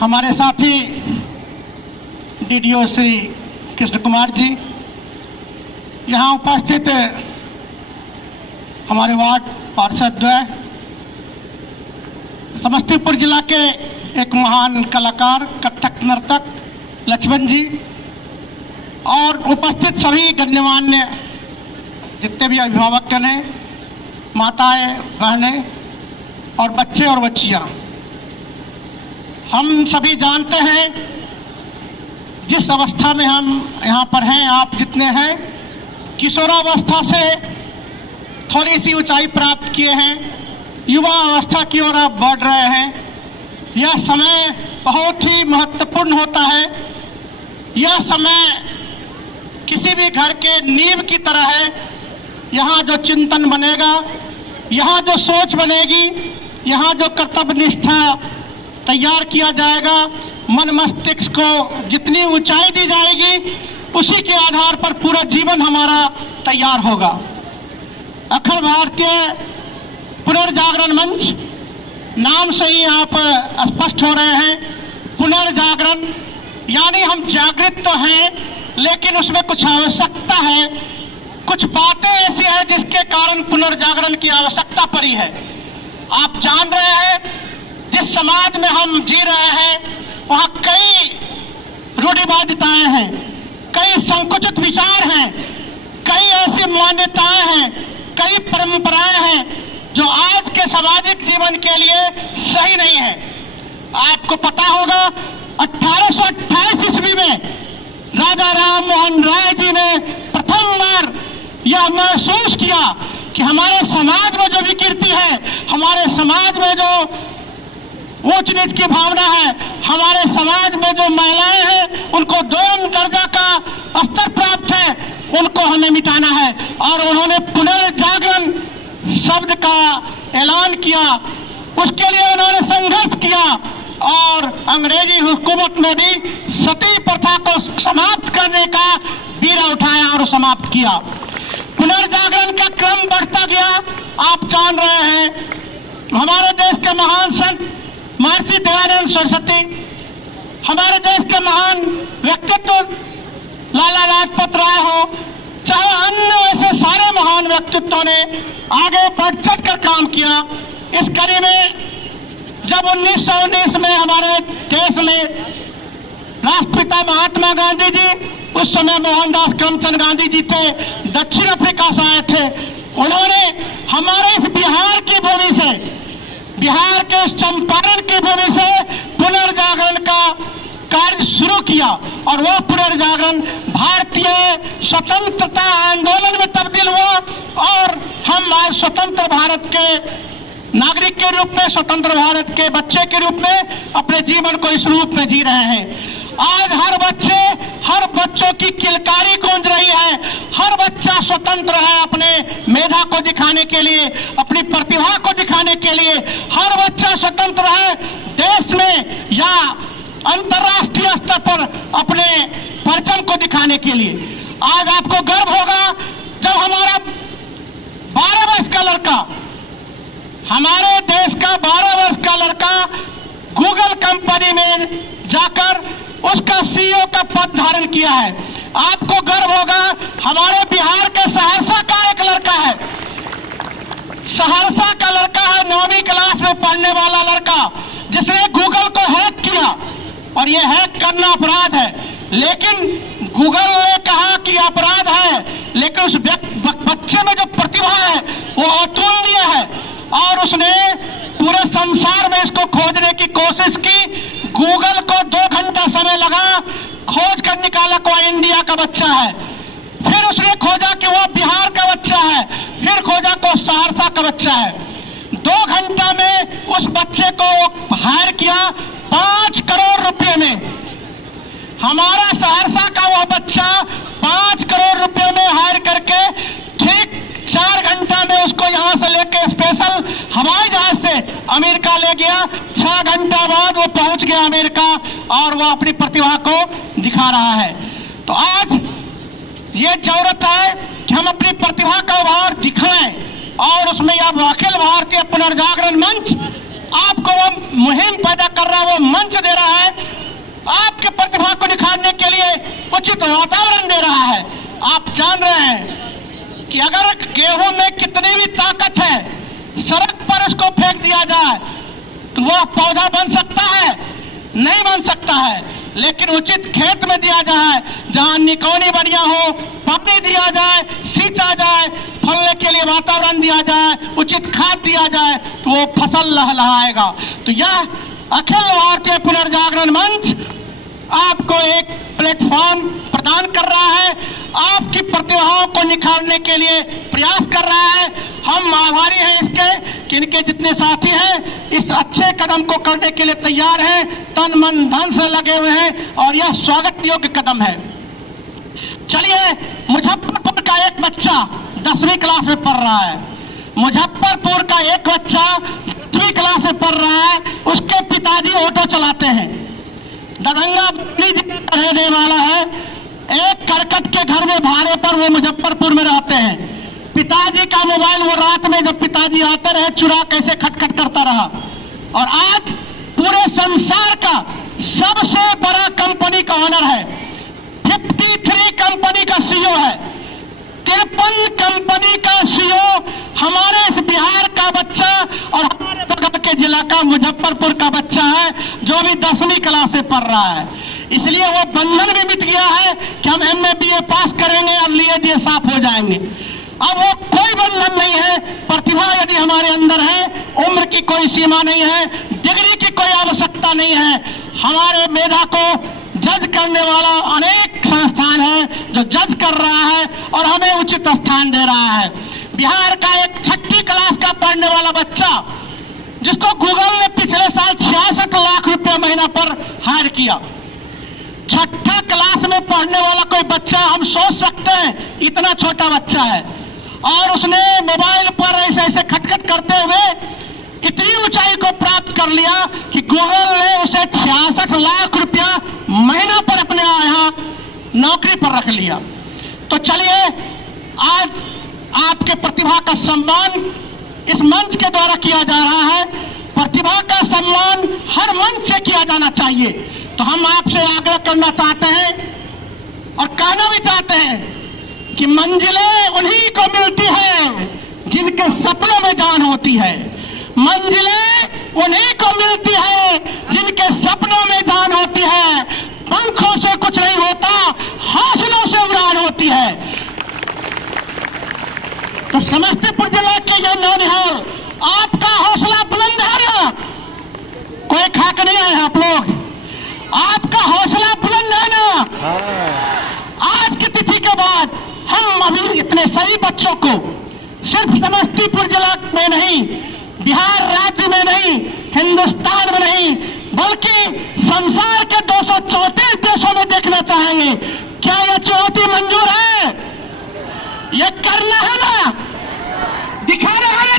हमारे साथी डीडीओ श्री कृष्ण कुमार जी, यहाँ उपस्थित हमारे वार्ड पार्षद द्वय, समस्तीपुर जिला के एक महान कलाकार कथक नर्तक लक्ष्मण जी और उपस्थित सभी गण्यमान्य जितने भी अभिभावक हैं, माताएं, बहनें और बच्चे और बच्चियां, हम सभी जानते हैं जिस अवस्था में हम यहाँ पर हैं, आप जितने हैं किशोरावस्था से थोड़ी सी ऊंचाई प्राप्त किए हैं, युवा अवस्था की ओर आप बढ़ रहे हैं। यह समय बहुत ही महत्वपूर्ण होता है। यह समय किसी भी घर के नींव की तरह है। यहाँ जो चिंतन बनेगा, यहाँ जो सोच बनेगी, यहाँ जो कर्तव्य निष्ठा तैयार किया जाएगा, मन मस्तिष्क को जितनी ऊंचाई दी जाएगी, उसी के आधार पर पूरा जीवन हमारा तैयार होगा। अखिल भारतीय पुनर्जागरण मंच नाम से ही आप स्पष्ट हो रहे हैं। पुनर्जागरण यानी हम जागृत तो हैं, लेकिन उसमें कुछ आवश्यकता है, कुछ बातें ऐसी हैं जिसके कारण पुनर्जागरण की आवश्यकता पड़ी है। आप जान रहे हैं जिस समाज में हम जी रहे हैं वहाँ कई रूढ़िवादिताएं हैं, कई संकुचित विचार हैं, कई ऐसी मान्यताएं हैं, कई परंपराएं हैं जो आज के सामाजिक जीवन के लिए सही नहीं है। आपको पता होगा 1828 ईस्वी में राजा राम मोहन राय जी ने प्रथम बार यह महसूस किया कि हमारे समाज में जो विकृति है, हमारे समाज में जो ऊंच नीच की भावना है, हमारे समाज में जो महिलाएं हैं उनको दोनों दर्जा का स्तर प्राप्त है, उनको हमें मिटाना है। और उन्होंने पुनर्जागरण शब्द का ऐलान किया, उसके लिए उन्होंने संघर्ष किया और अंग्रेजी हुकूमत में भी सती प्रथा को समाप्त करने का बीड़ा उठाया और समाप्त किया। पुनर्जागरण का क्रम बढ़ता गया। आप जान रहे हैं हमारे देश के महान संत महर्षि दयानंद सरस्वती, हमारे देश के महान व्यक्तित्व लाला लाजपत राय हो, चाहे अन्य वैसे सारे महान व्यक्तित्वों ने आगे बढ़ चढ़ कर काम किया। इस कड़ी में जब 1919 में हमारे देश में राष्ट्रपिता महात्मा गांधी जी, उस समय मोहनदास करमचंद गांधी जी थे, दक्षिण अफ्रीका से आए थे। उन्होंने हमारे इस बिहार की भूमि से, बिहार के चंपारण की भूमि से पुनर्जागरण का कार्य शुरू किया और वह पुनर्जागरण भारतीय स्वतंत्रता आंदोलन में तब्दील हुआ और हम आज स्वतंत्र भारत के नागरिक के रूप में, स्वतंत्र भारत के बच्चे के रूप में अपने जीवन को इस रूप में जी रहे हैं। आज हर बच्चों की किलकारी गूंज रही है। हर बच्चा स्वतंत्र है अपने मेधा को दिखाने के लिए, अपनी प्रतिभा को दिखाने के लिए। हर बच्चा स्वतंत्र है देश में या अंतर्राष्ट्रीय स्तर पर अपने परचम को दिखाने के लिए। आज आपको गर्व होगा जब हमारा 12 वर्ष का लड़का, हमारे देश का 12 वर्ष का लड़का गूगल कंपनी में जाकर उसका सीईओ का पद धारण किया है। आपको गर्व होगा हमारे बिहार के सहरसा का एक लड़का है, सहरसा का लड़का है, 9वीं क्लास में पढ़ने वाला लड़का, जिसने गूगल को हैक किया। और यह हैक करना अपराध है, लेकिन गूगल ने कहा कि अपराध है, लेकिन उस बच्चे में जो प्रतिभा है वो अतुलनीय है और उसने पूरे संसार में इसको खोजने की कोशिश की। गूगल को 2 घंटा समय लगा, खोज कर निकाला कि वह इंडिया का बच्चा है। फिर उसने खोजा कि वो बिहार का बच्चा है, फिर खोजा कि सहरसा का बच्चा है। 2 घंटा में उस बच्चे को हायर किया 5 करोड़ रुपए में। हमारा सहरसा का वह बच्चा 5 करोड़ रुपए में हायर करके ठीक 4 घंटा में उसको यहाँ से लेके स्पेशल हवाई जहाज से अमेरिका ले गया। 6 घंटा बाद वो पहुंच गया अमेरिका और वो अपनी प्रतिभा को दिखा रहा है। तो आज ये जरूरत है कि हम अपनी प्रतिभा का बाहर दिखाएं और उसमें अब अखिल भारतीय पुनर्जागरण मंच आपको वो मुहिम पैदा कर रहा है, वो मंच दे रहा है, आपके प्रतिभा को निखारने के लिए उचित वातावरण दे रहा है। आप जान रहे हैं कि अगर गेहूं में कितनी भी ताकत है, सड़क पर उसको फेंक दिया जाए तो वह पौधा बन सकता है? नहीं बन सकता है। लेकिन उचित खेत में दिया जाए, जहां निकौनी बढ़िया हो, पानी दिया जाए, सींचा जाए, फलने के लिए वातावरण दिया जाए, उचित खाद दिया जाए, तो वो फसल लहलहाएगा। तो यह अखिल भारतीय पुनर्जागरण मंच आपको एक प्लेटफॉर्म प्रदान कर रहा है, आपकी प्रतिभाओं को निखारने के लिए प्रयास कर रहा है। हम आभारी हैं इसके कि इनके जितने साथी हैं इस अच्छे कदम को करने के लिए तैयार हैं, तन मन धन से लगे हुए हैं, और यह स्वागत योग्य कदम है। चलिए, मुजफ्फरपुर का एक बच्चा 10वीं क्लास में पढ़ रहा है। मुजफ्फरपुर का एक बच्चा 10वीं क्लास में पढ़ रहा है, उसके पिताजी ऑटो चलाते हैं। दरभंगा रहने वाला है, एक करकट के घर में भाड़े पर वो मुजफ्फरपुर में रहते हैं। पिताजी का मोबाइल वो रात में जब पिताजी आते रहे चुरा कैसे खटखट करता रहा, और आज पूरे संसार का सबसे बड़ा कंपनी का ओनर है, 53 कंपनी का सीईओ है, 53 कंपनी का सीईओ हमारे इस बिहार का बच्चा और हमारे बगल के जिला का मुजफ्फरपुर का बच्चा है, जो भी 10वीं क्लास में पढ़ रहा है। इसलिए वो बंधन भी मिट गया है कि हम MA BA पास करेंगे और लिए दिए साफ हो जाएंगे। अब वो कोई बंधन नहीं है। प्रतिभा यदि हमारे अंदर है, उम्र की कोई सीमा नहीं है, डिग्री की कोई आवश्यकता नहीं है। हमारे मेधा को जज करने वाला अनेक संस्थान है जो जज कर रहा है और हमें उचित स्थान दे रहा है। बिहार का एक 6ठी क्लास का पढ़ने वाला बच्चा, जिसको गूगल ने पिछले साल 66 लाख रुपए महीना पर हायर किया, 6ठा क्लास में पढ़ने वाला कोई बच्चा, हम सोच सकते हैं इतना छोटा बच्चा है, और उसने मोबाइल पर ऐसे ऐसे खटखट करते हुए इतनी ऊंचाई को प्राप्त कर लिया कि गूगल ने उसे 66 लाख रुपया महीना पर अपने यहाँ नौकरी पर रख लिया। तो चलिए, आज आपके प्रतिभा का सम्मान इस मंच के द्वारा किया जा रहा है। प्रतिभा का सम्मान हर मंच से किया जाना चाहिए। तो हम आपसे आग्रह करना चाहते हैं और कहना भी चाहते हैं कि मंजिलें उन्हीं को मिलती है जिनके सपनों में जान होती है। मंजिलें उन्हीं को मिलती है जिनके सपनों में जान होती है। पंखों से कुछ नहीं होता, हौसलों से उड़ान होती है। तो समस्तीपुर जिला के ये नौनिहाल, आपका हौसला बुलंद है ना? कोई खाक नहीं आए आप लोग, आपका हौसला बुलंद है ना? आज की तिथि के बाद हम अभी इतने सभी बच्चों को सिर्फ समस्तीपुर जिला में नहीं, बिहार राज्य में नहीं, हिंदुस्तान में नहीं, बल्कि संसार के 234 देशों में देखना चाहेंगे। क्या यह चुनौती मंजूर है? यह करना है ना? दिखाना है।